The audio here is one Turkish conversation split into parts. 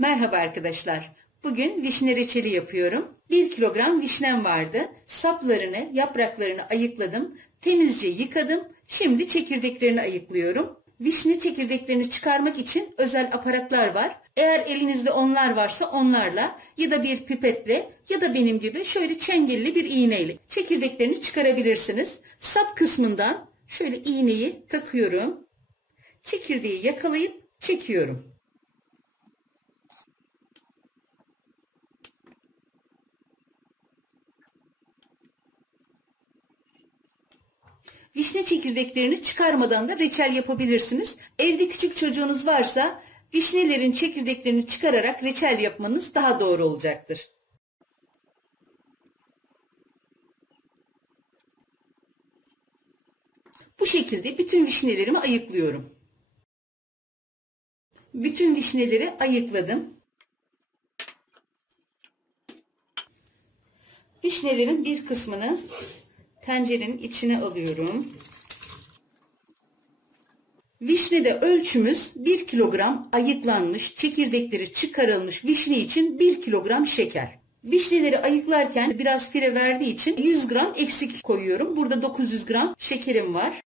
Merhaba arkadaşlar. Bugün vişne reçeli yapıyorum. 1 kilogram vişnem vardı. Saplarını, yapraklarını ayıkladım. Temizce yıkadım. Şimdi çekirdeklerini ayıklıyorum. Vişne çekirdeklerini çıkarmak için özel aparatlar var. Eğer elinizde onlar varsa onlarla ya da bir pipetle ya da benim gibi şöyle çengelli bir iğneyle çekirdeklerini çıkarabilirsiniz. Sap kısmından şöyle iğneyi takıyorum. Çekirdeği yakalayıp çekiyorum. Vişne çekirdeklerini çıkarmadan da reçel yapabilirsiniz. Evde küçük çocuğunuz varsa vişnelerin çekirdeklerini çıkararak reçel yapmanız daha doğru olacaktır. Bu şekilde bütün vişnelerimi ayıklıyorum. Bütün vişneleri ayıkladım. Vişnelerin bir kısmını tencerenin içine alıyorum. Vişnede ölçümüz 1 kilogram ayıklanmış, çekirdekleri çıkarılmış vişne için 1 kilogram şeker. Vişneleri ayıklarken biraz fire verdiği için 100 gram eksik koyuyorum. Burada 900 gram şekerim var.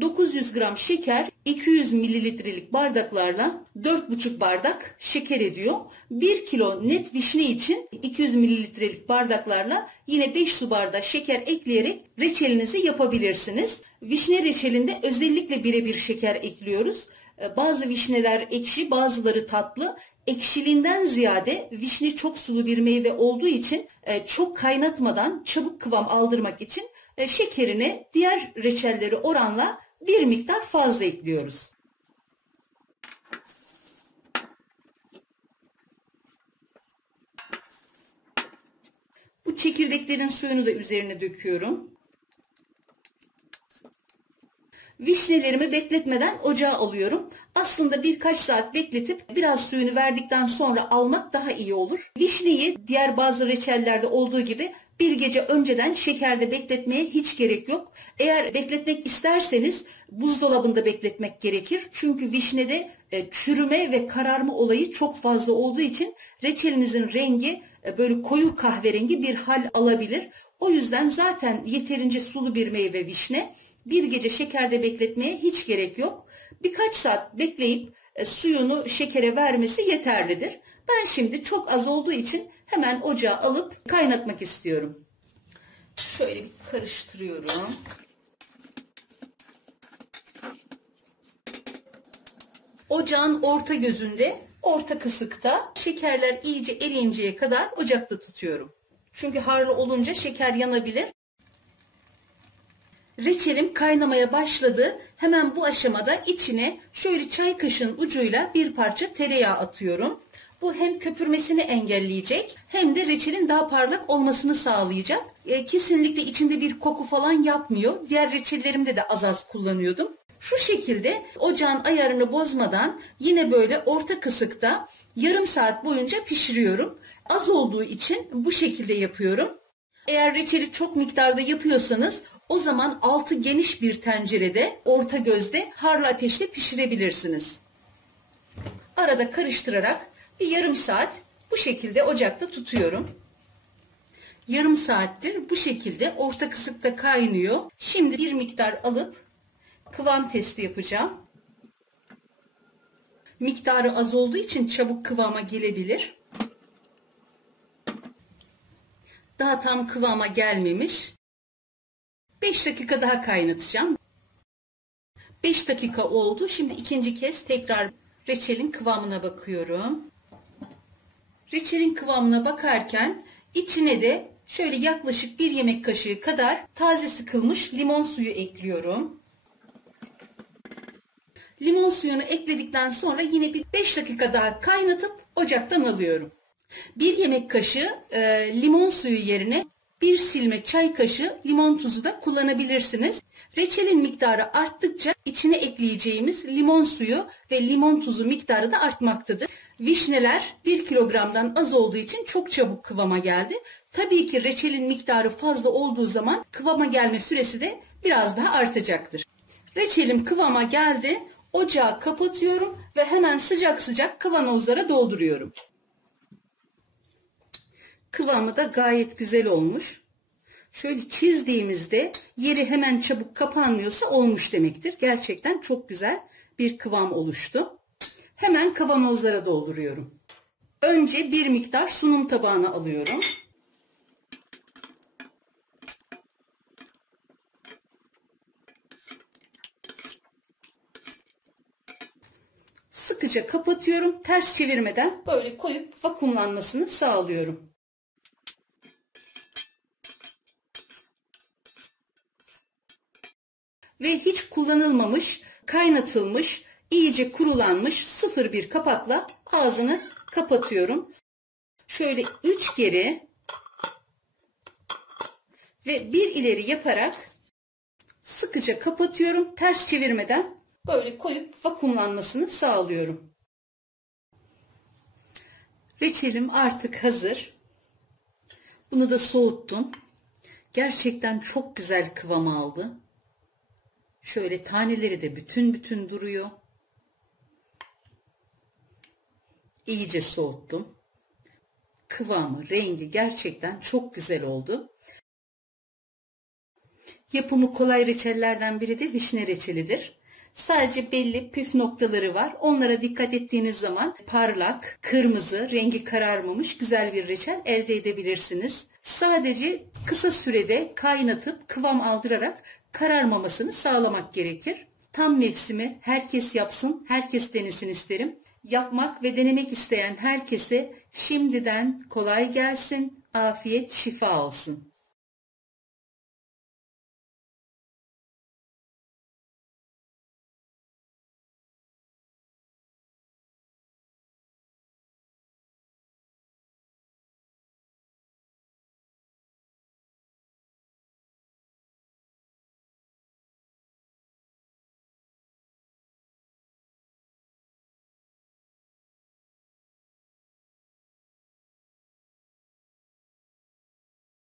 900 gram şeker 200 mililitrelik bardaklarla 4,5 bardak şeker ediyor. 1 kilo net vişne için 200 mililitrelik bardaklarla yine 5 su bardağı şeker ekleyerek reçelinizi yapabilirsiniz. Vişne reçelinde özellikle birebir şeker ekliyoruz. Bazı vişneler ekşi, bazıları tatlı. Ekşiliğinden ziyade vişne çok sulu bir meyve olduğu için çok kaynatmadan çabuk kıvam aldırmak için şekerini diğer reçelleri oranla bir miktar fazla ekliyoruz. Bu çekirdeklerin suyunu da üzerine döküyorum. Vişnelerimi bekletmeden ocağa alıyorum. Aslında birkaç saat bekletip biraz suyunu verdikten sonra almak daha iyi olur. Vişneyi diğer bazı reçellerde olduğu gibi bir gece önceden şekerde bekletmeye hiç gerek yok. Eğer bekletmek isterseniz buzdolabında bekletmek gerekir. Çünkü vişnede çürüme ve kararma olayı çok fazla olduğu için reçelinizin rengi böyle koyu kahverengi bir hal alabilir. O yüzden zaten yeterince sulu bir meyve vişne. Bir gece şekerde bekletmeye hiç gerek yok. Birkaç saat bekleyip suyunu şekere vermesi yeterlidir. Ben şimdi çok az olduğu için hemen ocağa alıp kaynatmak istiyorum. Şöyle bir karıştırıyorum. Ocağın orta gözünde, orta kısıkta şekerler iyice eriyinceye kadar ocakta tutuyorum. Çünkü harlı olunca şeker yanabilir. Reçelim kaynamaya başladı. Hemen bu aşamada içine şöyle çay kaşığının ucuyla bir parça tereyağı atıyorum. Bu hem köpürmesini engelleyecek hem de reçelin daha parlak olmasını sağlayacak. Kesinlikle içinde bir koku falan yapmıyor. Diğer reçellerimde de az az kullanıyordum. Şu şekilde ocağın ayarını bozmadan yine böyle orta kısıkta yarım saat boyunca pişiriyorum. Az olduğu için bu şekilde yapıyorum. Eğer reçeli çok miktarda yapıyorsanız o zaman altı geniş bir tencerede, orta gözde harlı ateşte pişirebilirsiniz. Arada karıştırarak bir yarım saat bu şekilde ocakta tutuyorum. Yarım saattir bu şekilde orta kısıkta kaynıyor. Şimdi bir miktar alıp kıvam testi yapacağım. Miktarı az olduğu için çabuk kıvama gelebilir. Daha tam kıvama gelmemiş. 5 dakika daha kaynatacağım. 5 dakika oldu. Şimdi ikinci kez tekrar reçelin kıvamına bakıyorum. Reçelin kıvamına bakarken içine de şöyle yaklaşık 1 yemek kaşığı kadar taze sıkılmış limon suyu ekliyorum. Limon suyunu ekledikten sonra yine bir 5 dakika daha kaynatıp ocaktan alıyorum. 1 yemek kaşığı limon suyu yerine 1 silme çay kaşığı limon tuzu da kullanabilirsiniz. Reçelin miktarı arttıkça içine ekleyeceğimiz limon suyu ve limon tuzu miktarı da artmaktadır. Vişneler 1 kilogramdan az olduğu için çok çabuk kıvama geldi. Tabii ki reçelin miktarı fazla olduğu zaman kıvama gelme süresi de biraz daha artacaktır. Reçelim kıvama geldi. Ocağı kapatıyorum ve hemen sıcak sıcak kavanozlara dolduruyorum. Kıvamı da gayet güzel olmuş. Şöyle çizdiğimizde yeri hemen çabuk kapanmıyorsa olmuş demektir. Gerçekten çok güzel bir kıvam oluştu. Hemen kavanozlara dolduruyorum. Önce bir miktar sunum tabağına alıyorum. Sıkıca kapatıyorum. Ters çevirmeden böyle koyup vakumlanmasını sağlıyorum. Ve hiç kullanılmamış, kaynatılmış, iyice kurulanmış 0,1 kapakla ağzını kapatıyorum. Şöyle 3 geri ve 1 ileri yaparak sıkıca kapatıyorum. Ters çevirmeden böyle koyup vakumlanmasını sağlıyorum. Reçelim artık hazır. Bunu da soğuttum. Gerçekten çok güzel kıvam aldı. Şöyle taneleri de bütün bütün duruyor. İyice soğuttum. Kıvamı, rengi gerçekten çok güzel oldu. Yapımı kolay reçellerden biri de vişne reçelidir. Sadece belli püf noktaları var. Onlara dikkat ettiğiniz zaman parlak, kırmızı, rengi kararmamış güzel bir reçel elde edebilirsiniz. Sadece kısa sürede kaynatıp kıvam aldırarak kararmamasını sağlamak gerekir. Tam mevsimi, herkes yapsın, herkes denesin isterim. Yapmak ve denemek isteyen herkese şimdiden kolay gelsin, afiyet, şifa olsun.